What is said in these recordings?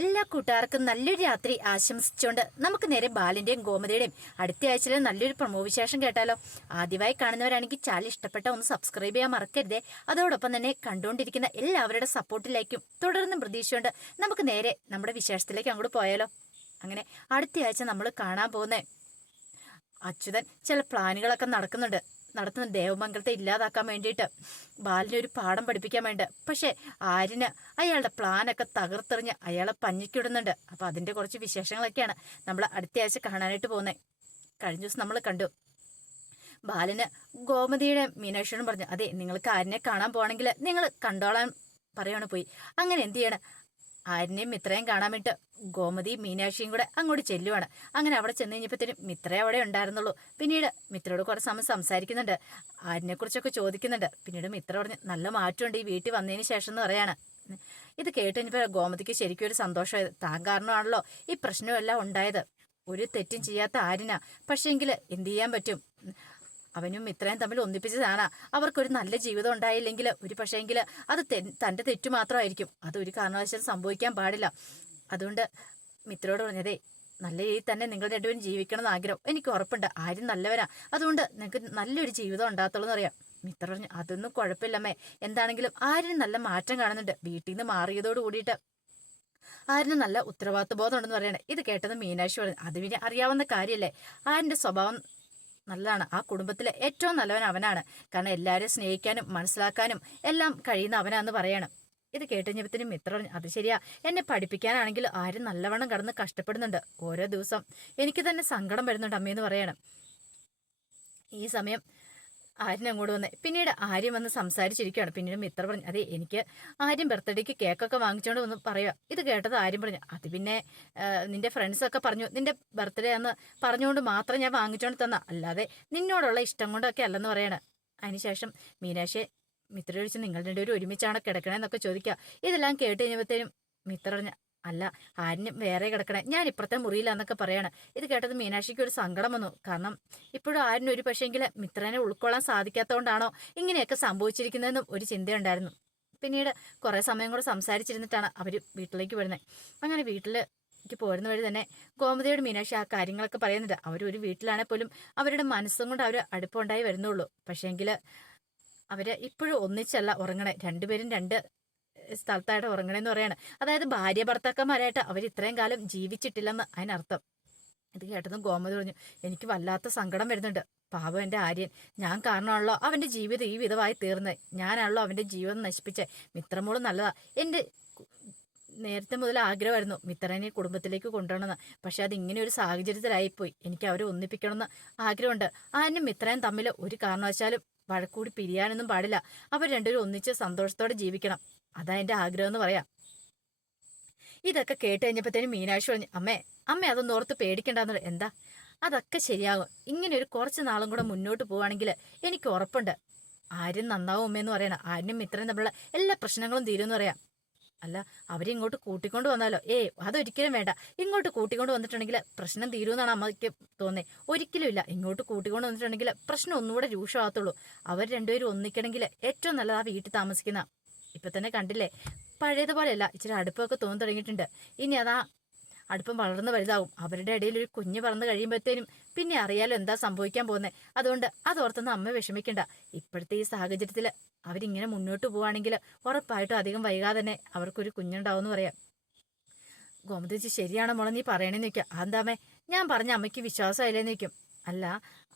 എല്ലാ കൂട്ടുകാർക്കും നല്ലൊരു രാത്രി ആശംസിച്ചുകൊണ്ട് നമുക്ക് നേരെ ബാലിന്റെയും ഗോമതിയുടെയും അടുത്ത ആഴ്ചയിലെ നല്ലൊരു പ്രമോ വിശേഷം കേട്ടാലോ. ആദ്യമായി കാണുന്നവരാണെങ്കിൽ ചാനൽ ഇഷ്ടപ്പെട്ട ഒന്ന് സബ്സ്ക്രൈബ് ചെയ്യാൻ മറക്കരുതേ. അതോടൊപ്പം തന്നെ കണ്ടുകൊണ്ടിരിക്കുന്ന എല്ലാവരുടെ സപ്പോർട്ടിലേക്കും തുടർന്നും പ്രതീക്ഷയുണ്ട്. നമുക്ക് നേരെ നമ്മുടെ വിശേഷത്തിലേക്ക് അങ്ങോട്ട് പോയാലോ. അങ്ങനെ അടുത്ത ആഴ്ച നമ്മൾ കാണാൻ പോകുന്ന അച്യുതൻ ചില പ്ലാനുകളൊക്കെ നടത്തുന്ന ദേവമംഗലത്തെ ഇല്ലാതാക്കാൻ വേണ്ടിയിട്ട് ബാലിനെ ഒരു പാഠം പഠിപ്പിക്കാൻ വേണ്ടി. പക്ഷെ ആര്യന് അയാളുടെ പ്ലാനൊക്കെ തകർത്തെറിഞ്ഞ് അയാളെ പഞ്ഞിക്കിടുന്നുണ്ട്. അപ്പൊ അതിന്റെ കുറച്ച് വിശേഷങ്ങളൊക്കെയാണ് നമ്മൾ അടുത്ത ആഴ്ച കാണാനായിട്ട് പോകുന്നത്. കഴിഞ്ഞ ദിവസം നമ്മൾ കണ്ടു ബാലന് ഗോമതിയുടെ മീനാക്ഷിയോടും പറഞ്ഞു, അതെ നിങ്ങൾക്ക് ആര്യനെ കാണാൻ പോവാണെങ്കിൽ നിങ്ങൾ കണ്ടോളാൻ പറയാണ് പോയി. അങ്ങനെ എന്ത് ചെയ്യണം, ആര്യനെയും മിത്രയും കാണാൻ വേണ്ടിട്ട് ഗോമതിയും മീനാക്ഷിയും കൂടെ അങ്ങോട്ട് ചെല്ലുവാണ്. അങ്ങനെ അവിടെ ചെന്ന് കഴിഞ്ഞപ്പോഴത്തേനും മിത്ര അവിടെ ഉണ്ടായിരുന്നുള്ളൂ. പിന്നീട് മിത്രയോട് കുറെ സമയം സംസാരിക്കുന്നുണ്ട്, ആര്യനെ കുറിച്ചൊക്കെ ചോദിക്കുന്നുണ്ട്. പിന്നീട് മിത്ര പറഞ്ഞ് നല്ല മാറ്റമുണ്ട് ഈ വീട്ടിൽ വന്നതിന് ശേഷം എന്ന് പറയാണ്. ഇത് കേട്ട് കഴിഞ്ഞപ്പോ ഗോമതിക്ക് ശരിക്കും ഒരു സന്തോഷമായത്. താൻ കാരണമാണല്ലോ ഈ പ്രശ്നമെല്ലാം ഉണ്ടായത്. ഒരു തെറ്റും ചെയ്യാത്ത ആര്യനാ. പക്ഷേങ്കില് എന്ത് ചെയ്യാൻ പറ്റും, അവനും മിത്രയും തമ്മിൽ ഒന്നിപ്പിച്ചതാണ്. അവർക്കൊരു നല്ല ജീവിതം ഉണ്ടായില്ലെങ്കിൽ ഒരു പക്ഷേങ്കിൽ അത് തന്റെ തെറ്റു മാത്രമായിരിക്കും. അതൊരു കാരണവശാലും സംഭവിക്കാൻ പാടില്ല. അതുകൊണ്ട് മിത്രയോട് പറഞ്ഞതേ നല്ല രീതിയിൽ തന്നെ നിങ്ങൾ രണ്ടുപേരും ജീവിക്കണം എന്ന് ആഗ്രഹം എനിക്ക് ഉറപ്പുണ്ട്. ആരും നല്ലവരാ, അതുകൊണ്ട് നിങ്ങൾക്ക് നല്ലൊരു ജീവിതം ഉണ്ടാകത്തുള്ളൂ എന്ന് അറിയാം. മിത്ര പറഞ്ഞു, അതൊന്നും കുഴപ്പമില്ലമ്മേ, എന്താണെങ്കിലും ആരും നല്ല മാറ്റം കാണുന്നുണ്ട്. വീട്ടിൽ നിന്ന് മാറിയതോട് കൂടിയിട്ട് ആരിന് നല്ല ഉത്തരവാദിത്വ ബോധം ഉണ്ടെന്ന് പറയണേ. ഇത് കേട്ടത് മീനാക്ഷി പറഞ്ഞു, അത് പിന്നെ അറിയാവുന്ന കാര്യമല്ലേ, ആരിന്റെ സ്വഭാവം നല്ലതാണ്. ആ കുടുംബത്തിലെ ഏറ്റവും നല്ലവൻ അവനാണ്. കാരണം എല്ലാവരെയും സ്നേഹിക്കാനും മനസ്സിലാക്കാനും എല്ലാം കഴിയുന്ന അവനാന്ന് പറയണം. ഇത് കേട്ടുകഴിഞ്ഞപ്പത്തിനും മിത്ര പറഞ്ഞു, അത് ശരിയാ, എന്നെ പഠിപ്പിക്കാനാണെങ്കിൽ ആരും നല്ലവണ്ണം കടന്ന് കഷ്ടപ്പെടുന്നുണ്ട്. ഓരോ ദിവസം എനിക്ക് തന്നെ സങ്കടം വരുന്നുണ്ട് അമ്മയെന്ന് പറയണം. ഈ സമയം ആര്യൻ അങ്ങോട്ട് വന്നേ. പിന്നീട് ആര്യം വന്ന് സംസാരിച്ചിരിക്കുകയാണ്. പിന്നീട് മിത്ര പറഞ്ഞു, അതെ എനിക്ക് ആര്യം ബർത്ത്ഡേക്ക് കേക്കൊക്കെ വാങ്ങിച്ചോണ്ട് വന്ന് പറയുക. ഇത് കേട്ടത് ആര്യം പറഞ്ഞു, അത് പിന്നെ നിന്റെ ഫ്രണ്ട്സൊക്കെ പറഞ്ഞു നിന്റെ ബർത്ത്ഡേ എന്ന് പറഞ്ഞുകൊണ്ട് മാത്രം ഞാൻ വാങ്ങിച്ചോണ്ട് തന്ന, അല്ലാതെ നിന്നോടുള്ള ഇഷ്ടം കൊണ്ടൊക്കെ അല്ലെന്ന് പറയണം. അതിനുശേഷം മീനാക്ഷിയെ മിത്ര ചോദിച്ചു, നിങ്ങൾ രണ്ടുപേരും ഒരുമിച്ചാണ് കിടക്കണേന്നൊക്കെ ചോദിക്കുക. ഇതെല്ലാം കേട്ട് കഴിഞ്ഞപ്പോഴത്തേനും മിത്ര പറഞ്ഞ, അല്ല ആരിനും വേറെ കിടക്കണേ, ഞാൻ ഇപ്പുറത്തെ മുറിയിലാന്നൊക്കെ പറയാണ്. ഇത് കേട്ടത് മീനാക്ഷിക്ക് ഒരു സങ്കടം വന്നു. കാരണം ഇപ്പോഴും ആരിനും ഒരു പക്ഷേങ്കിൽ മിത്രനെ ഉൾക്കൊള്ളാൻ സാധിക്കാത്തതുകൊണ്ടാണോ ഇങ്ങനെയൊക്കെ സംഭവിച്ചിരിക്കുന്നതെന്നും ഒരു ചിന്തയുണ്ടായിരുന്നു. പിന്നീട് കുറെ സമയം കൂടെ സംസാരിച്ചിരുന്നിട്ടാണ് അവര് വീട്ടിലേക്ക് വരുന്നത്. അങ്ങനെ വീട്ടിലേക്ക് പോരുന്ന വഴി തന്നെ ഗോമതിയോട് മീനാക്ഷി ആ കാര്യങ്ങളൊക്കെ പറയുന്നുണ്ട്. അവരൊരു വീട്ടിലാണെങ്കിൽ പോലും അവരുടെ മനസ്സും കൊണ്ട് അവർ അടുപ്പമുണ്ടായി വരുന്നുള്ളൂ. പക്ഷേങ്കിൽ അവര് ഇപ്പോഴും ഒന്നിച്ചല്ല ഉറങ്ങണേ, രണ്ടുപേരും രണ്ട് സ്ഥലത്തായിട്ട് ഉറങ്ങണേന്ന് പറയാണ്. അതായത് ഭാര്യ ഭർത്താക്കന്മാരായിട്ട് അവർ ഇത്രയും കാലം ജീവിച്ചിട്ടില്ലെന്ന് അതിനർത്ഥം. ഇത് കേട്ടതും ഗോമതി പറഞ്ഞു, എനിക്ക് വല്ലാത്ത സങ്കടം വരുന്നുണ്ട്. പാവം എന്റെ ആര്യൻ, ഞാൻ കാരണമാണല്ലോ അവന്റെ ജീവിതം ഈ വിധമായി തീർന്നത്. ഞാനാണല്ലോ അവന്റെ ജീവിതം നശിപ്പിച്ചേ. മിത്രമോള് നല്ലതാ, എന്റെ നേരത്തെ മുതൽ ആഗ്രഹമായിരുന്നു മിത്രനെ കുടുംബത്തിലേക്ക് കൊണ്ടുവരണമെന്ന്. പക്ഷെ അത് ഇങ്ങനെ ഒരു സാഹചര്യത്തിലായിപ്പോയി. എനിക്ക് അവരെ ഒന്നിപ്പിക്കണമെന്ന് ആഗ്രഹമുണ്ട്. ആര്യനും മിത്രയും തമ്മിൽ ഒരു കാരണവശാലും വഴക്കൂടി പിരിയാനൊന്നും പാടില്ല. അവർ രണ്ടുപേരും ഒന്നിച്ച് സന്തോഷത്തോടെ ജീവിക്കണം. അതാ എന്റെ ആഗ്രഹം എന്ന് പറയാം. ഇതൊക്കെ കേട്ട് കഴിഞ്ഞപ്പോഴത്തേനും മീനാക്ഷി പറഞ്ഞു, അമ്മ അതൊന്നും ഓർത്ത് പേടിക്കണ്ടെന്ന്. എന്താ, അതൊക്കെ ശരിയാകും. ഇങ്ങനെ ഒരു കുറച്ച് നാളും കൂടെ മുന്നോട്ട് പോവാണെങ്കിൽ എനിക്ക് ഉറപ്പുണ്ട് ആരും നന്നാവും അമ്മയെന്ന് പറയണം. ആരും മിത്രയും തമ്മിലുള്ള എല്ലാ പ്രശ്നങ്ങളും തീരുമെന്ന് പറയാം. അല്ല അവരെ ഇങ്ങോട്ട് കൂട്ടിക്കൊണ്ട് വന്നാലോ? അതൊരിക്കലും വേണ്ട. ഇങ്ങോട്ട് കൂട്ടിക്കൊണ്ട് വന്നിട്ടുണ്ടെങ്കിൽ പ്രശ്നം തീരുമെന്നാണ് അമ്മയ്ക്ക് തോന്നേ. ഒരിക്കലും ഇല്ല. ഇങ്ങോട്ട് കൂട്ടിക്കൊണ്ട് വന്നിട്ടുണ്ടെങ്കിൽ പ്രശ്നം ഒന്നുകൂടെ രൂക്ഷമാകത്തുള്ളൂ. അവർ രണ്ടുപേരും ഒന്നിക്കണമെങ്കിൽ ഏറ്റവും നല്ലത് ആ വീട്ടിൽ താമസിക്കുന്ന. ഇപ്പൊ തന്നെ കണ്ടില്ലേ, പഴയതുപോലെയല്ല, ഇച്ചിരി അടുപ്പമൊക്കെ തോന്നി തുടങ്ങിയിട്ടുണ്ട്. ഇനി അതാ അടുപ്പം വളർന്ന് വലുതാവും. അവരുടെ ഇടയിൽ ഒരു കുഞ്ഞ് പറന്ന് കഴിയുമ്പോഴത്തേനും പിന്നെ അറിയാലോ എന്താ സംഭവിക്കാൻ പോകുന്നത്. അതുകൊണ്ട് അതോർത്തൊന്നും അമ്മ വിഷമിക്കണ്ട. ഇപ്പോഴത്തെ ഈ സാഹചര്യത്തിൽ അവരിങ്ങനെ മുന്നോട്ട് പോവുകയാണെങ്കിൽ ഉറപ്പായിട്ടും അധികം വൈകാതെ തന്നെ അവർക്കൊരു കുഞ്ഞുണ്ടാവും എന്ന് പറയാം. ഗോമതി ചേച്ചി, ശരിയാണോ മോളെ നീ പറയണേന്ന് ചോദിക്കാം. അതെന്താമേ, ഞാൻ പറഞ്ഞ അമ്മയ്ക്ക് വിശ്വാസമായില്ലേന്ന് ചോദിക്കും. അല്ല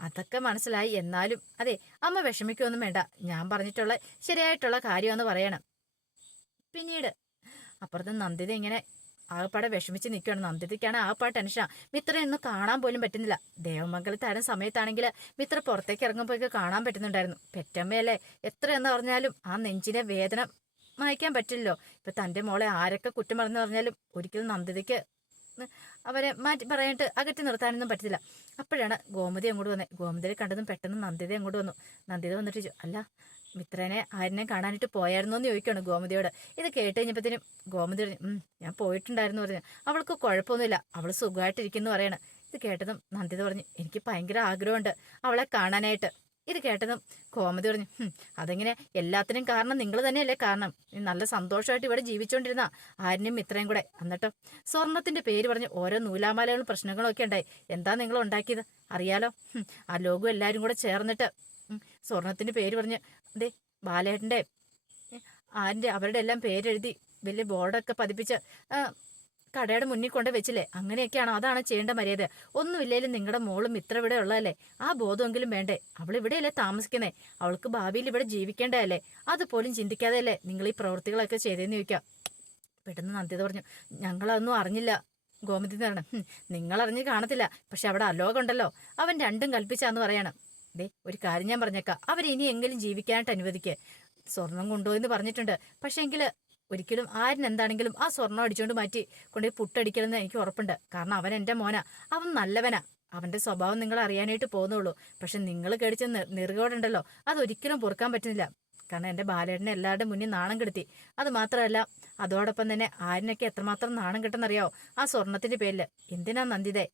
അതൊക്കെ മനസ്സിലായി, എന്നാലും അതെ അമ്മ വിഷമിക്കൊന്നും വേണ്ട, ഞാൻ പറഞ്ഞിട്ടുള്ള ശരിയായിട്ടുള്ള കാര്യമെന്ന് പറയണം. പിന്നീട് അപ്പുറത്ത് നന്ദിത ഇങ്ങനെ ആകപ്പാടെ വിഷമിച്ച് നിൽക്കുകയാണ്. നന്ദിതയ്ക്കാണ് ആകപ്പാടെ ടെൻഷനാ. മിത്ര ഒന്നും കാണാൻ പോലും പറ്റുന്നില്ല. ദേവമംഗലത്തായിരുന്ന സമയത്താണെങ്കിൽ മിത്ര പുറത്തേക്ക് ഇറങ്ങുമ്പോഴേക്ക് കാണാൻ പറ്റുന്നുണ്ടായിരുന്നു. പെറ്റമ്മയല്ലേ, എത്രയെന്ന് പറഞ്ഞാലും ആ നെഞ്ചിനെ വേദന മായ്ക്കാൻ പറ്റില്ലല്ലോ. ഇപ്പൊ തന്റെ മോളെ ആരൊക്കെ കുറ്റം പറഞ്ഞു പറഞ്ഞാലും ഒരിക്കലും നന്ദിതയ്ക്ക് അവരെ മാറ്റി പറയാനായിട്ട് അകറ്റി നിർത്താനൊന്നും പറ്റില്ല. അപ്പോഴാണ് ഗോമതി അങ്ങോട്ട് വന്നത്. ഗോമതിയെ കണ്ടതും പെട്ടെന്ന് നന്ദിത അങ്ങോട്ട് വന്നു. നന്ദിത വന്നിട്ട് ചോദിച്ചു, അല്ല മിത്രനെ ആരിനെ കാണാനായിട്ട് പോയായിരുന്നോ എന്ന് ചോദിക്കുകയാണ് ഗോമതിയോട്. ഇത് കേട്ട് കഴിഞ്ഞപ്പോഴത്തേനും ഗോമതി പറഞ്ഞു, ഞാൻ പോയിട്ടുണ്ടായിരുന്നു പറഞ്ഞു. അവൾക്ക് കുഴപ്പമൊന്നുമില്ല, അവള് സുഖമായിട്ടിരിക്കുന്നു പറയണം. ഇത് കേട്ടതും നന്ദിത പറഞ്ഞു, എനിക്ക് ഭയങ്കര ആഗ്രഹമുണ്ട് അവളെ കാണാനായിട്ട്. ഇത് കേട്ടതും കോമതി പറഞ്ഞു, അതെങ്ങനെ, എല്ലാത്തിനും കാരണം നിങ്ങൾ തന്നെയല്ലേ കാരണം. നല്ല സന്തോഷമായിട്ട് ഇവിടെ ജീവിച്ചോണ്ടിരുന്ന ആരിനും ഇത്രയും കൂടെ. എന്നിട്ടോ സ്വർണത്തിന്റെ പേര് പറഞ്ഞ് ഓരോ നൂലാമാലകളും പ്രശ്നങ്ങളും ഒക്കെ ഉണ്ടായി. എന്താ നിങ്ങൾ ഉണ്ടാക്കിയത് അറിയാലോ. ആ ലോകം എല്ലാവരും കൂടെ ചേർന്നിട്ട് സ്വർണത്തിന്റെ പേര് പറഞ്ഞ് അതെ ബാലേട്ടന്റെ അവരുടെ എല്ലാം പേരെഴുതി വലിയ ബോർഡൊക്കെ പതിപ്പിച്ച് കടയുടെ മുന്നിൽ കൊണ്ട് വെച്ചില്ലേ. അങ്ങനെയൊക്കെയാണോ? അതാണ് ചെയ്യേണ്ട മര്യാദ. ഒന്നുമില്ലേലും നിങ്ങളുടെ മോളും ഇത്ര ഇവിടെ ഉള്ളതല്ലേ, ആ ബോധമെങ്കിലും വേണ്ടേ? അവൾ ഇവിടെയല്ലേ താമസിക്കുന്നേ, അവൾക്ക് ഭാവിയിൽ ഇവിടെ ജീവിക്കേണ്ടതല്ലേ? അതുപോലും ചിന്തിക്കാതെയല്ലേ നിങ്ങൾ ഈ പ്രവൃത്തികളൊക്കെ ചെയ്തതെന്ന് ചോദിക്കാം. പെട്ടെന്ന് നന്ദിത പറഞ്ഞു, ഞങ്ങളതൊന്നും അറിഞ്ഞില്ല ഗോമതി എന്ന് പറഞ്ഞു. നിങ്ങൾ അറിഞ്ഞ് കാണത്തില്ല, പക്ഷെ അവിടെ അലോകമുണ്ടല്ലോ, അവൻ രണ്ടും കൽപ്പിച്ചാന്ന് പറയാണ്. ദേ ഒരു കാര്യം ഞാൻ പറഞ്ഞേക്കാം, അവരിനി എങ്കിലും ജീവിക്കാനായിട്ട് അനുവദിക്കേ. സ്വർണം കൊണ്ടുപോയെന്ന് പറഞ്ഞിട്ടുണ്ട്, പക്ഷെ എങ്കില് ഒരിക്കലും ആരിനെന്താണെങ്കിലും ആ സ്വർണം അടിച്ചോണ്ട് മാറ്റി കൊണ്ടുപോയി പുട്ടടിക്കണമെന്ന് എനിക്ക് ഉറപ്പുണ്ട്. കാരണം അവൻ എൻ്റെ മോനാ, അവൻ നല്ലവനാ. അവന്റെ സ്വഭാവം നിങ്ങൾ അറിയാനായിട്ട് പോകുന്നുള്ളൂ. പക്ഷെ നിങ്ങൾ കടിച്ച നെറുകോടുണ്ടല്ലോ, അതൊരിക്കലും പൊറുക്കാൻ പറ്റുന്നില്ല. കാരണം എൻ്റെ ബാലേട്ടനെ എല്ലാവരുടെ മുന്നിൽ നാണം കെടുത്തി. അത് മാത്രമല്ല, അതോടൊപ്പം തന്നെ ആരിനൊക്കെ എത്രമാത്രം നാണം കിട്ടുന്നറിയാവോ ആ സ്വർണത്തിന്റെ പേരില്. എന്തിനാ നന്ദിതേ,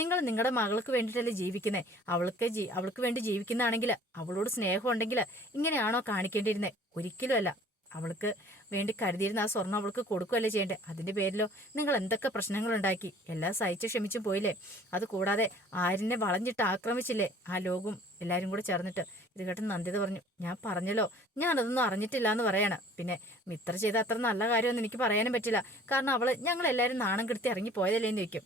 നിങ്ങൾ നിങ്ങളുടെ മകൾക്ക് വേണ്ടിയിട്ടല്ലേ ജീവിക്കുന്നേ? അവൾക്ക് വേണ്ടി ജീവിക്കുന്നതാണെങ്കിൽ, അവളോട് സ്നേഹം ഉണ്ടെങ്കിൽ ഇങ്ങനെയാണോ കാണിക്കേണ്ടിയിരുന്നേ? ഒരിക്കലും അല്ല. അവൾക്ക് വേണ്ടി കരുതിയിരുന്ന ആ സ്വർണം അവൾക്ക് കൊടുക്കുകയല്ലേ ചെയ്യണ്ടേ? അതിന്റെ പേരിലോ നിങ്ങൾ എന്തൊക്കെ പ്രശ്നങ്ങൾ ഉണ്ടാക്കി. എല്ലാം സഹിച്ച് ക്ഷമിച്ചും പോയില്ലേ. അത് കൂടാതെ ആരിനെ വളഞ്ഞിട്ട് ആക്രമിച്ചില്ലേ ആ ലോകവും എല്ലാരും കൂടെ ചേർന്നിട്ട്. ഇത് കേട്ട് നന്ദിത പറഞ്ഞു, ഞാൻ പറഞ്ഞല്ലോ, ഞാനതൊന്നും അറിഞ്ഞിട്ടില്ല എന്ന് പറയാണ്. പിന്നെ മിത്ര ചെയ്ത അത്ര നല്ല കാര്യമൊന്നും എനിക്ക് പറയാനും പറ്റില്ല. കാരണം അവള് ഞങ്ങളെല്ലാരും നാണം കെടുത്തി ഇറങ്ങി പോയതല്ലേന്ന് ചോദിക്കും.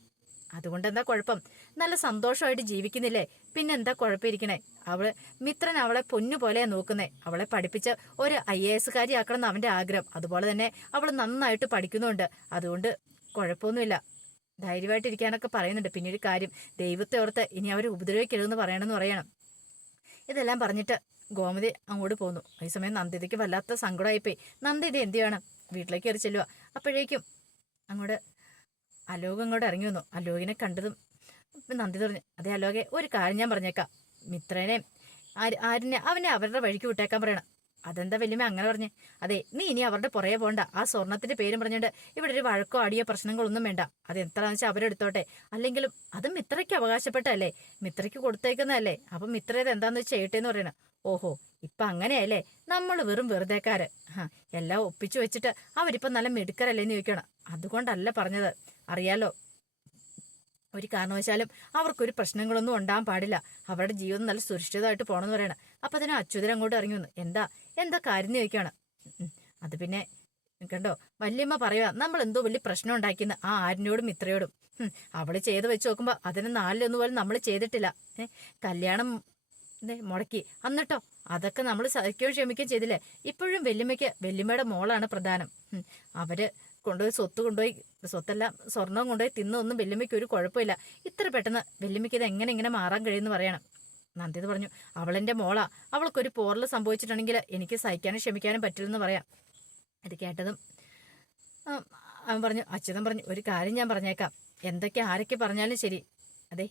അതുകൊണ്ട് എന്താ കുഴപ്പം? നല്ല സന്തോഷമായിട്ട് ജീവിക്കുന്നില്ലേ? പിന്നെ എന്താ കുഴപ്പമിരിക്കണേ? മിത്രൻ അവളെ പൊന്നു പോലെയാ നോക്കുന്നേ. അവളെ പഠിപ്പിച്ച് ഒരു IAS ആക്കണം എന്ന് അവന്റെ ആഗ്രഹം. അതുപോലെ തന്നെ അവൾ നന്നായിട്ട് പഠിക്കുന്നുണ്ട്. അതുകൊണ്ട് കുഴപ്പമൊന്നുമില്ല, ധൈര്യമായിട്ടിരിക്കാനൊക്കെ പറയുന്നുണ്ട്. പിന്നെ ഒരു കാര്യം, ദൈവത്തെ ഓർത്ത് ഇനി അവരെ ഉപദ്രവിക്കരുതെന്ന് പറയണമെന്ന് പറയണം. ഇതെല്ലാം പറഞ്ഞിട്ട് ഗോമതി അങ്ങോട്ട് പോന്നു. ഈ സമയം നന്ദിതയ്ക്ക് വല്ലാത്ത സങ്കടമായിപ്പോയി. നന്ദിത എന്ത് ചെയ്യണം, വീട്ടിലേക്ക് കയറി ചെല്ലുക. അപ്പോഴേക്കും അങ്ങോട്ട് അലോക് അങ്ങോട്ട് ഇറങ്ങി വന്നു. അലോകിനെ കണ്ടതും നന്ദിത പറഞ്ഞു, അതെ അലോകെ, ഒരു കാര്യം ഞാൻ പറഞ്ഞേക്കാം. മിത്രനെ അവനെ അവരുടെ വഴിക്ക് വിട്ടേക്കാൻ പറയണം. അതെന്താ വല്യമ്മ അങ്ങനെ പറഞ്ഞേ? അതെ, നീ ഇനി അവരുടെ പുറകെ പോണ്ട. ആ സ്വർണത്തിന്റെ പേരും പറഞ്ഞിട്ട് ഇവിടെ ഒരു വഴക്കോ അടിയോ പ്രശ്നങ്ങളൊന്നും വേണ്ട. അത് എത്രയാണെന്ന് വെച്ചാൽ അവരെടുത്തോട്ടെ. അല്ലെങ്കിലും അത് മിത്രയ്ക്ക് അവകാശപ്പെട്ടല്ലേ, മിത്രയ്ക്ക് കൊടുത്തേക്കുന്നതല്ലേ. അപ്പൊ മിത്ര ഇത് എന്താന്ന് വെച്ചാൽ ചെയ്യട്ടെന്ന് പറയണം. ഓഹോ, ഇപ്പൊ അങ്ങനെയല്ലേ? നമ്മൾ വെറും വെറുതേക്കാര്. എല്ലാം ഒപ്പിച്ചു വെച്ചിട്ട് അവരിപ്പൊ നല്ല മിടുക്കരല്ലേന്ന് ചോദിക്കണം. അതുകൊണ്ടല്ല പറഞ്ഞത്, അറിയാലോ. ഒരു കാരണവശാലും അവർക്കൊരു പ്രശ്നങ്ങളൊന്നും ഉണ്ടാകാൻ പാടില്ല. അവരുടെ ജീവിതം നല്ല സുരക്ഷിതമായിട്ട് പോകണമെന്ന് പറയണം. അപ്പൊ അതിന് അച്യുതൻ അങ്ങോട്ട് ഇറങ്ങി വന്നു. എന്താ കാര്യം ചോദിക്കുകയാണ്. അത് പിന്നെ കണ്ടോ, വല്യമ്മ പറയുക, നമ്മൾ എന്തോ വലിയ പ്രശ്നം ഉണ്ടാക്കിയെന്ന് ആ ആരിനോടും മിത്രയോടും. അവള് ചെയ്ത് വെച്ച് നോക്കുമ്പോ അതിന് നാലിലൊന്നും പോലും നമ്മൾ ചെയ്തിട്ടില്ല. കല്യാണം മുടക്കി, എന്നിട്ടോ അതൊക്കെ നമ്മൾ സഹിക്കുകയും ക്ഷമിക്കുകയും ചെയ്തില്ലേ. ഇപ്പോഴും വല്യമ്മയുടെ മോളാണ് പ്രധാനം. അവര് കൊണ്ടുപോയി സ്വത്തെല്ലാം സ്വർണം കൊണ്ടുപോയി തിന്നൊന്നും വല്യമ്മയ്ക്ക് ഒരു കുഴപ്പമില്ല. ഇത്ര പെട്ടെന്ന് വല്യമ്മയ്ക്ക് ഇത് ഇങ്ങനെ മാറാൻ കഴിയുമെന്ന് പറയണം. നന്ദിത് പറഞ്ഞു, അവളെന്റെ മോളാ, അവൾക്കൊരു പോറൽ സംഭവിച്ചിട്ടുണ്ടെങ്കിൽ എനിക്ക് സഹിക്കാനും ക്ഷമിക്കാനും പറ്റില്ലെന്ന് പറയാം. ഇത് കേട്ടതും അവൻ പറഞ്ഞു, അച്യുതൻ പറഞ്ഞു, ഒരു കാര്യം ഞാൻ പറഞ്ഞേക്കാം. എന്തൊക്കെ ആരൊക്കെ പറഞ്ഞാലും ശരി, അതെ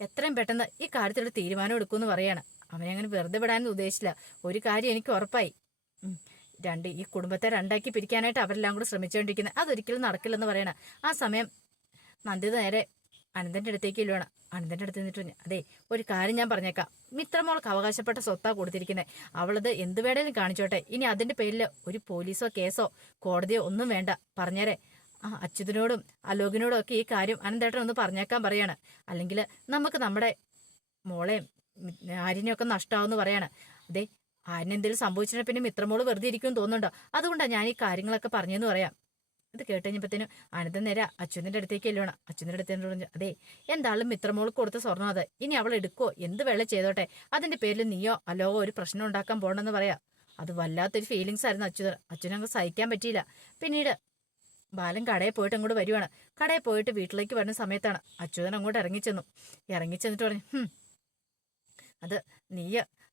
എത്രയും പെട്ടെന്ന് ഈ കാര്യത്തിലൊരു തീരുമാനം എടുക്കുമെന്ന് പറയാണ്. അവനെ അങ്ങനെ വെറുതെ വിടാനൊന്നും ഉദ്ദേശിച്ചില്ല. ഒരു കാര്യം എനിക്ക് ഉറപ്പായി, ഈ കുടുംബത്തെ രണ്ടാക്കി പിരിക്കാനായിട്ട് അവരെല്ലാം കൂടെ ശ്രമിച്ചുകൊണ്ടിരിക്കുന്നത്, അതൊരിക്കലും നടക്കില്ലെന്ന് പറയണം. ആ സമയം നന്ദിത നേരെ അനന്തന്റെ അടുത്തേക്ക് ഇല്ലുവാണ്. അനന്തന്റെ അടുത്ത് നിന്നിട്ട് അതെ, ഒരു കാര്യം ഞാൻ പറഞ്ഞേക്കാം. മിത്രമോൾക്ക് അവകാശപ്പെട്ട സ്വത്താ കൊടുത്തിരിക്കുന്നത്. അവളത് എന്ത് വേണേലും കാണിച്ചോട്ടെ. ഇനി അതിന്റെ പേരിൽ ഒരു പോലീസോ കേസോ കോടതിയോ ഒന്നും വേണ്ട. പറഞ്ഞേരെ അച്യുതനോടും അലോകിനോടും ഒക്കെ ഈ കാര്യം അനന്തേട്ടൻ ഒന്ന് പറഞ്ഞേക്കാൻ പറയാണ്. അല്ലെങ്കിൽ നമുക്ക് നമ്മുടെ മോളെയും ആര്യനെയൊക്കെ നഷ്ടാവെന്ന് പറയാണ്. അതെ, ആരിനെന്തെങ്കിലും സംഭവിച്ചിട്ട് പിന്നെ മിത്രമോള് വെറുതെ ഇരിക്കുമെന്ന് തോന്നുന്നുണ്ടോ? അതുകൊണ്ടാണ് ഞാൻ ഈ കാര്യങ്ങളൊക്കെ പറഞ്ഞെന്ന് പറയാം. ഇത് കേട്ടുകഴിഞ്ഞപ്പത്തേനും അനന്തൻ നേരെ അച്യുതന്റെ അടുത്തേക്ക് അല്ലോണം. അച്യുതന്റെ അടുത്തേക്ക് പറഞ്ഞു, അതെ എന്താളും മിത്രമോൾക്ക് കൊടുത്ത സ്വർണ്ണം അത് ഇനി അവൾ എടുക്കോ എന്ത് വേള ചെയ്തോട്ടെ. അതിന്റെ പേരിൽ നീയോ അലോകോ ഒരു പ്രശ്നം ഉണ്ടാക്കാൻ പോകണമെന്ന് പറയാം. അത് വല്ലാത്തൊരു ഫീലിങ്സ് ആയിരുന്നു അച്യുതനങ്ങ് സഹിക്കാൻ പറ്റിയില്ല. പിന്നീട് ബാലൻ കടയിൽ പോയിട്ട് അങ്ങോട്ട് വരുവാണ്. കടയിൽ പോയിട്ട് വീട്ടിലേക്ക് വരുന്ന സമയത്താണ് അച്യുതൻ അങ്ങോട്ട് ഇറങ്ങിച്ചെന്നിട്ട് പറഞ്ഞു, അത്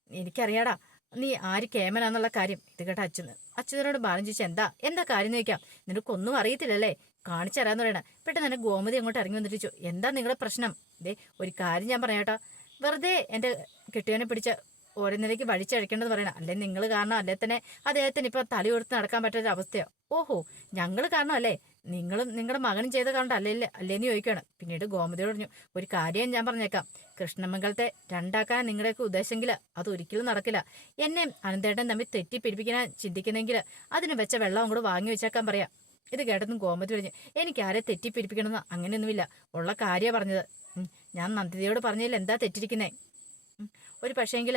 എനിക്കറിയാടാ, നീ ആര് കേമനാന്നുള്ള കാര്യം. ഇത് കേട്ട അച്യുതനോട് ബാലൻ ചോദിച്ചു, എന്താ കാര്യം എന്ന് ചോദിക്കാം. നിനക്കൊന്നും അറിയത്തില്ലല്ലേ, കാണിച്ചു തരാന്ന് പറയണ. പെട്ടെന്ന് തന്നെ ഗോമതി അങ്ങോട്ട് ഇറങ്ങി വന്നിട്ട്, എന്താ നിങ്ങളുടെ പ്രശ്നം? ഒരു കാര്യം ഞാൻ പറയാട്ടോ, വെറുതെ എന്റെ കെട്ടിയവനെ പിടിച്ച് ഓരോന്നിലേക്ക് വഴിച്ചഴിക്കേണ്ടത് പറയണം. അല്ലെ നിങ്ങൾ കാരണം അല്ലെ തന്നെ അദ്ദേഹത്തിന് ഇപ്പൊ തലയുയർത്ത് നടക്കാൻ പറ്റാത്ത അവസ്ഥയോ? ഓഹോ, ഞങ്ങൾ കാരണം അല്ലേ നിങ്ങളും നിങ്ങളുടെ മകനും ചെയ്ത കണ്ടല്ലേ അല്ലേന്ന് ചോദിക്കുകയാണ്. പിന്നീട് ഗോമതിയോട് പറഞ്ഞു, ഒരു കാര്യം ഞാൻ പറഞ്ഞേക്കാം, കൃഷ്ണമംഗലത്തെ രണ്ടാക്കാൻ നിങ്ങളുടെയൊക്കെ ഉദ്ദേശമെങ്കിൽ അത് ഒരിക്കലും നടക്കില്ല. എന്നെയും അനന്തേട്ടൻ തമ്മിൽ തെറ്റിപ്പിടിപ്പിക്കാൻ ചിന്തിക്കുന്നെങ്കിൽ അതിന് വെച്ച വെള്ളം അങ്ങോട്ട് വാങ്ങി വെച്ചേക്കാൻ പറയാം. ഇത് കേട്ടതും ഗോമതി പറഞ്ഞു, എനിക്ക് ആരെ തെറ്റിപ്പിടിപ്പിക്കണമെന്ന് അങ്ങനെയൊന്നുമില്ല, ഉള്ള കാര്യമാണ് പറഞ്ഞത്. ഞാൻ നന്ദിതയോട് പറഞ്ഞതിൽ എന്താ തെറ്റിരിക്കുന്നേ? ഒരു പക്ഷേങ്കിൽ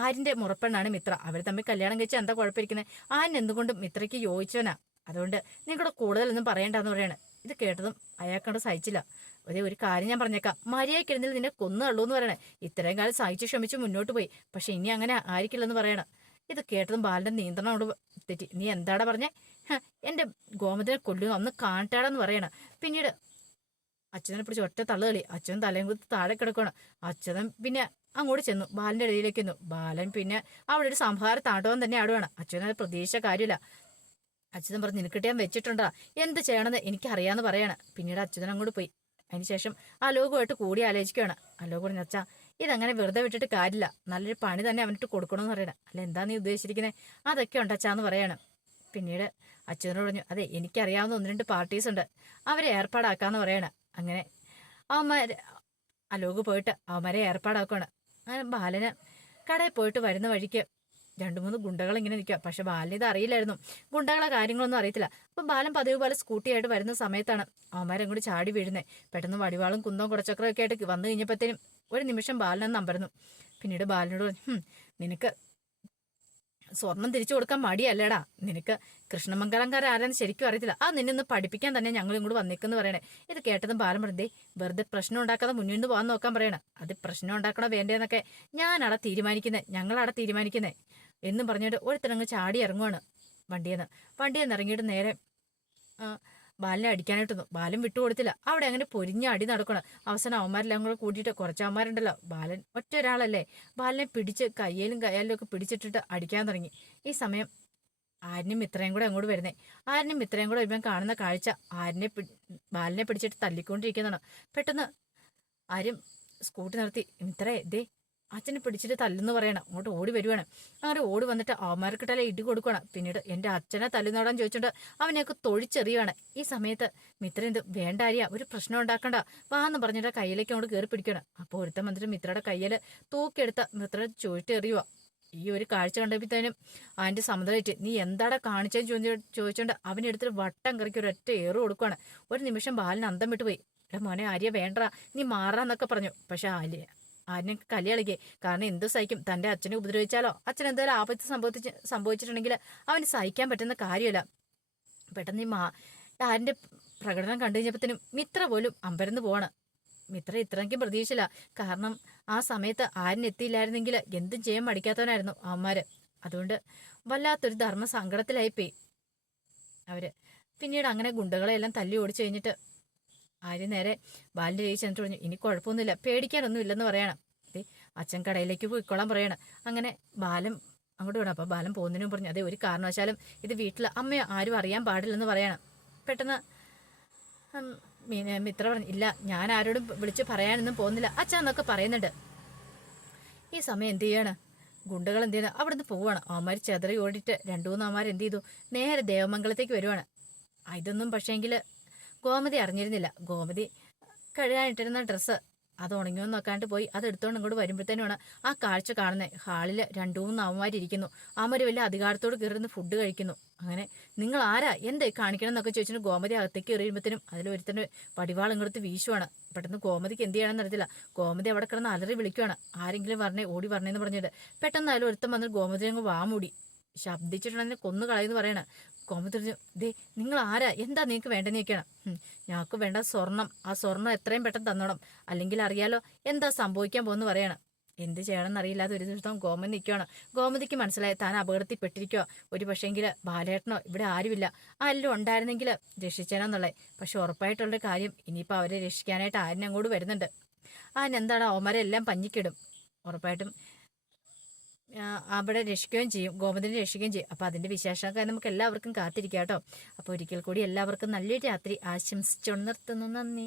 ആരിന്റെ മുറപ്പെണ്ണാണ് മിത്ര, അവർ തമ്മിൽ കല്യാണം കഴിച്ചാൽ എന്താ കുഴപ്പമിരിക്കുന്നത്? ആരിന് എന്തുകൊണ്ടും മിത്രയ്ക്ക് യോജിച്ചവനാ, അതുകൊണ്ട് നിങ്ങളുടെ കൂടുതലൊന്നും പറയണ്ടെന്ന് പറയാണ്. ഇത് കേട്ടതും അയാൾക്കണ്ട് സഹിച്ചില്ല. ഒരു കാര്യം ഞാൻ പറഞ്ഞേക്കാം, മര്യാദയ്ക്ക് ഇരുന്നിൽ നിന്നെ കൊന്നുള്ളൂ എന്ന് പറയണേ. ഇത്രയും കാലം സഹിച്ചു ക്ഷമിച്ച് മുന്നോട്ട് പോയി, പക്ഷെ ഇനി അങ്ങനെ ആയിരിക്കില്ലെന്ന് പറയണം. ഇത് കേട്ടതും ബാലന്റെ നിയന്ത്രണോട് തെറ്റി. നീ എന്താടാ പറഞ്ഞേ? എന്റെ ഗോമതിനെ കൊല്ലുക, ഒന്ന് കാണട്ടാടെന്ന് പറയണം. പിന്നീട് അച്യുതനെ പിടിച്ച് ഒറ്റ തള്ളുകളി. അച്യുതൻ തലയും കുത്തി താഴെ കിടക്കണം. അച്യുതൻ പിന്നെ അങ്ങോട്ട് ചെന്നു, ബാലന്റെ ഇടയിലേക്ക് ചെന്നു. ബാലൻ പിന്നെ അവിടെ ഒരു സംഹാര താണ്ഡവം തന്നെ ആടുവാണ്. അച്യുതനെ പ്രതീക്ഷിച്ച കാര്യമില്ല. അച്യുതൻ പറഞ്ഞു, നിനക്കിട്ട് ഞാൻ വെച്ചിട്ടുണ്ടാ, എന്ത് ചെയ്യണമെന്ന് എനിക്കറിയാന്ന് പറയാണ്. പിന്നീട് അച്യുതൻ അങ്ങോട്ട് പോയി. അതിനുശേഷം അലോകുമായിട്ട് കൂടി ആലോചിക്കുകയാണ്. അലോക് പറഞ്ഞു, അച്ഛാ ഇതങ്ങനെ വെറുതെ വിട്ടിട്ട് കാര്യമില്ല, നല്ലൊരു പണി തന്നെ അവനിട്ട് കൊടുക്കണമെന്ന് പറയണം. അല്ല എന്താ നീ ഉദ്ദേശിച്ചിരിക്കുന്നത്? അതൊക്കെ ഉണ്ടച്ചാന്ന് പറയാണ്. പിന്നീട് അച്യുതനോട് പറഞ്ഞു, അതെ എനിക്കറിയാവുന്ന 1-2 പാർട്ടീസ് ഉണ്ട്, അവരെ ഏർപ്പാടാക്കാന്ന് പറയണം. അങ്ങനെ അവന്മാർ അലോക് പോയിട്ട് അവന്മാരെ ഏർപ്പാടാക്കുകയാണ്. അങ്ങനെ ബാലന് കടയിൽ പോയിട്ട് വരുന്ന വഴിക്ക് 2-3 ഗുണ്ടകൾ ഇങ്ങനെ നിൽക്കുക. പക്ഷെ ബാലന് ഇത് അറിയില്ലായിരുന്നു, ഗുണ്ടകളെ കാര്യങ്ങളൊന്നും അറിയത്തില്ല. അപ്പം ബാലൻ പതിവ് പോലെ സ്കൂട്ടിയായിട്ട് വരുന്ന സമയത്താണ് അവന്മാരും കൂടി ചാടി വീഴുന്നത്. പെട്ടെന്ന് വടിവാളും കുന്തവും കുടച്ചക്രവും ഒക്കെ ആയിട്ട് വന്നു കഴിഞ്ഞപ്പോഴത്തേനും ഒരു നിമിഷം ബാലനെന്ന് അമ്പരന്നു. പിന്നീട് ബാലനോട് പറഞ്ഞു, നിനക്ക് സ്വർണം തിരിച്ചു കൊടുക്കാൻ മടിയല്ലേടാ, നിനക്ക് കൃഷ്ണമംഗലംകാരാരെന്ന് ശരിക്കും അറിയത്തില്ല, അത് നിന്നൊന്ന് പഠിപ്പിക്കാൻ തന്നെ ഞങ്ങൾ ഇങ്ങോട്ട് വന്നേക്കെന്ന് പറയണേ. ഇത് കേട്ടതും ബാലൻ പറഞ്ഞേ, വെറുതെ പ്രശ്നം ഉണ്ടാക്കാതെ മുന്നിൽ നിന്ന് പോകാൻ നോക്കാൻ പറയണം. അത് പ്രശ്നം ഉണ്ടാക്കണോ വേണ്ടേന്നൊക്കെ ഞാനവിടെ തീരുമാനിക്കുന്നത്, ഞങ്ങളവിടെ തീരുമാനിക്കുന്നത് എന്നും പറഞ്ഞിട്ട് ഒരുത്തരങ്ങ് ചാടി ഇറങ്ങുവാണ് വണ്ടിയെന്ന് ഇറങ്ങിയിട്ട് നേരെ ബാലിനെ അടിക്കാനായിട്ട് വന്നു. ബാലൻ വിട്ടുകൊടുത്തില്ല. അവിടെ അങ്ങനെ പൊരിഞ്ഞ അടി നടക്കണം. അവസാനം അവന്മാരെല്ലാം കൂടെ കൂട്ടിയിട്ട് കുറച്ച് അവന്മാരുണ്ടല്ലോ, ബാലൻ ഒറ്റ ഒരാളല്ലേ, ബാലിനെ പിടിച്ച് കയ്യിലും ഒക്കെ പിടിച്ചിട്ടിട്ട് അടിക്കാൻ തുടങ്ങി. ഈ സമയം ആര്യനും മിത്രയും കൂടെ അങ്ങോട്ട് വരുന്നേ. ആര്യനും മിത്രയും കൂടെ ഇവൻ കാണുന്ന കാഴ്ച ബാലിനെ പിടിച്ചിട്ട് തല്ലിക്കൊണ്ടിരിക്കുന്നതാണ്. പെട്ടെന്ന് ആര്യം സ്കൂട്ടി നിർത്തി, മിത്രേ ദേ അച്ഛനെ പിടിച്ചിട്ട് തല്ലെന്ന് പറയണം. അങ്ങോട്ട് ഓടി വരുവാണ്. അങ്ങനെ ഓടി വന്നിട്ട് അവന്മാർക്കിട്ടല്ലേ ഇടി കൊടുക്കണം. പിന്നീട് എൻ്റെ അച്ഛനെ തല്ലുന്നോടാൻ ചോദിച്ചോണ്ട് അവനെയൊക്കെ തൊഴിച്ചെറിയുവാണ്. ഈ സമയത്ത് മിത്ര എന്ത് വേണ്ട ആര്യ, ഒരു പ്രശ്നം ഉണ്ടാക്കണ്ട വാന്ന് പറഞ്ഞിട്ട് കയ്യിലേക്ക് അങ്ങോട്ട് കയറി പിടിക്കണം. അപ്പോൾ ഒരുത്തം വന്നിട്ട് മിത്രയുടെ കയ്യിൽ തൂക്കിയെടുത്ത മിത്ര ചോദിച്ചെറിയുക. ഈ ഒരു കാഴ്ച കണ്ടപ്പോഴത്തേനും അവൻ്റെ സമ്മതമായിട്ട്, നീ എന്താടാ കാണിച്ചതെന്ന് ചോദിച്ചോണ്ട് അവനെടുത്തിട്ട് വട്ടം കറിക്ക് ഒരൊറ്റ ഏറ് കൊടുക്കുകയാണ്. ഒരു നിമിഷം ബാലിന് അന്തം വിട്ടുപോയി. എടാ മോനെ ആര്യ വേണ്ട, നീ മാറാന്നൊക്കെ പറഞ്ഞു. പക്ഷെ ആര്യനെ കലി കളിക്കേ, കാരണം എന്ത് സഹിക്കും, തൻ്റെ അച്ഛനെ ഉപദ്രവിച്ചാലോ അച്ഛൻ എന്തായാലും ആപത്ത് സംഭവിച്ചിട്ടുണ്ടെങ്കിൽ അവന് സഹിക്കാൻ പറ്റുന്ന കാര്യമല്ല. പെട്ടെന്ന് ഈ ആര്യൻ്റെ പ്രകടനം കണ്ടു കഴിഞ്ഞപ്പോഴത്തേനും മിത്ര പോലും അമ്പരന്ന് പോവാണ്. മിത്ര ഇത്രയ്ക്കും പ്രതീക്ഷയില്ല, കാരണം ആ സമയത്ത് ആര്യൻ എത്തിയില്ലായിരുന്നെങ്കിൽ എന്തും ചെയ്യാൻ മടിക്കാത്തവനായിരുന്നു അവന്മാര്. അതുകൊണ്ട് വല്ലാത്തൊരു ധർമ്മ സങ്കടത്തിലായിപ്പോയി അവര്. പിന്നീട് അങ്ങനെ ഗുണ്ടകളെല്ലാം തല്ലി ഓടിച്ചു കഴിഞ്ഞിട്ട് ആര്യം നേരെ ബാലിന്റെ കയ്യിൽ ചെന്നിട്ട് പറഞ്ഞു, ഇനി കുഴപ്പമൊന്നുമില്ല, പേടിക്കാനൊന്നും ഇല്ലെന്ന് പറയണം. അച്ഛൻ കടയിലേക്ക് പോയിക്കോളാൻ പറയണം. അങ്ങനെ ബാലൻ അങ്ങോട്ട് വേണം. അപ്പൊ ബാലൻ പോകുന്നതിനും പറഞ്ഞു, അതെ ഒരു കാരണവശാലും ഇത് വീട്ടിൽ അമ്മ ആരും അറിയാൻ പാടില്ലെന്ന് പറയണം. പെട്ടെന്ന് മിത്ര പറഞ്ഞു, ഇല്ല ഞാൻ ആരോടും വിളിച്ച് പറയാനൊന്നും പോകുന്നില്ല അച്ഛൻ എന്നൊക്കെ പറയുന്നുണ്ട്. ഈ സമയം എന്ത് ചെയ്യാണ്, ഗുണ്ടകൾ എന്ത് ചെയ്യുന്നു, അവിടുന്ന് പോവാണ്. അവന്മാർ ചെതറി ഓടിയിട്ട് 2-3 അവന്മാർ എന്ത് ചെയ്തു, നേരെ ദേവമംഗലത്തേക്ക് വരുവാണ്. ഇതൊന്നും പക്ഷേങ്കിൽ ഗോമതി അറിഞ്ഞിരുന്നില്ല. ഗോമതി കഴുകാനിട്ടിരുന്ന ഡ്രസ്സ് അത് ഉണങ്ങിയൊന്നും നോക്കാണ്ട് പോയി അത് എടുത്തോണ്ട് ഇങ്ങോട്ട് വരുമ്പോഴത്തേനുമാണ് ആ കാഴ്ച കാണുന്നത്. ഹാളിൽ 2-3 അവന്മാരിയ്ക്കുന്നു. അവന്മാർ വലിയ അധികാരത്തോട് കയറുന്ന ഫുഡ് കഴിക്കുന്നു. അങ്ങനെ നിങ്ങൾ ആരാ എന്തേ കാണിക്കണം എന്നൊക്കെ ചോദിച്ചിട്ട് ഗോമതി അകത്തേക്ക് എറിയുമ്പോഴത്തേനും അതിലൊരുത്തൻ്റെ വടിവാൾ ഇങ്ങോട്ട് വീശുവാണ്. പെട്ടെന്ന് ഗോമതിക്ക് എന്ത് ചെയ്യണമെന്ന് അറിയത്തില്ല. ഗോമതി അവിടെ കിടന്ന് അലറി വിളിക്കുവാണ്, ആരെങ്കിലും പറഞ്ഞേ ഓടി പറഞ്ഞേന്ന് പറഞ്ഞിട്ട്. പെട്ടെന്ന് അതിലൊരുത്തം വന്നിട്ട് ഗോമതി അങ്ങ് വാമൂടി ശബ്ദിച്ചിട്ടുണ്ടെങ്കിൽ കൊന്നു കളയെന്ന് പറയണ. കോമതി ദേ നിങ്ങൾ ആരാ, എന്താ നിങ്ങൾക്ക് വേണ്ടെന്ന് ചോദിക്കണം. ഞങ്ങൾക്ക് വേണ്ട സ്വർണം, ആ സ്വർണം എത്രയും പെട്ടെന്ന് തന്നോണം, അല്ലെങ്കിൽ അറിയാലോ എന്താ സംഭവിക്കാൻ പോകുന്നു പറയണം. എന്ത് ചെയ്യണമെന്ന് അറിയില്ലാതെ ഒരു ദിവസം ഗോമതി നിൽക്കുകയാണ്. ഗോമതിക്ക് മനസ്സിലായി താൻ അപകടത്തിൽ പെട്ടിരിക്കുക. ഒരു പക്ഷേങ്കിൽ ബാലേട്ടനോ ഇവിടെ ആരുമില്ല, ആരെങ്കിലും ഉണ്ടായിരുന്നെങ്കിൽ രക്ഷിച്ചേനാന്നുള്ളത്. പക്ഷെ ഉറപ്പായിട്ടുള്ള കാര്യം ഇനിയിപ്പോൾ അവരെ രക്ഷിക്കാനായിട്ട് ആരും അങ്ങോട്ട് വരുന്നുണ്ട്. അതിനെന്താണ് അവന്മാരെ എല്ലാം പഞ്ഞിക്കിടും. ഉറപ്പായിട്ടും അവിടെ രക്ഷിക്കുകയും ചെയ്യും, ഗോമതിനെ രക്ഷിക്കുകയും ചെയ്യും. അപ്പോൾ അതിൻ്റെ വിശേഷമൊക്കെ നമുക്ക് എല്ലാവർക്കും കാത്തിരിക്കാം കേട്ടോ. അപ്പോൾ ഒരിക്കൽ കൂടി എല്ലാവർക്കും നല്ലൊരു രാത്രി ആശംസിച്ചുകൊണ്ട് നിർത്തുന്നു. നന്ദി.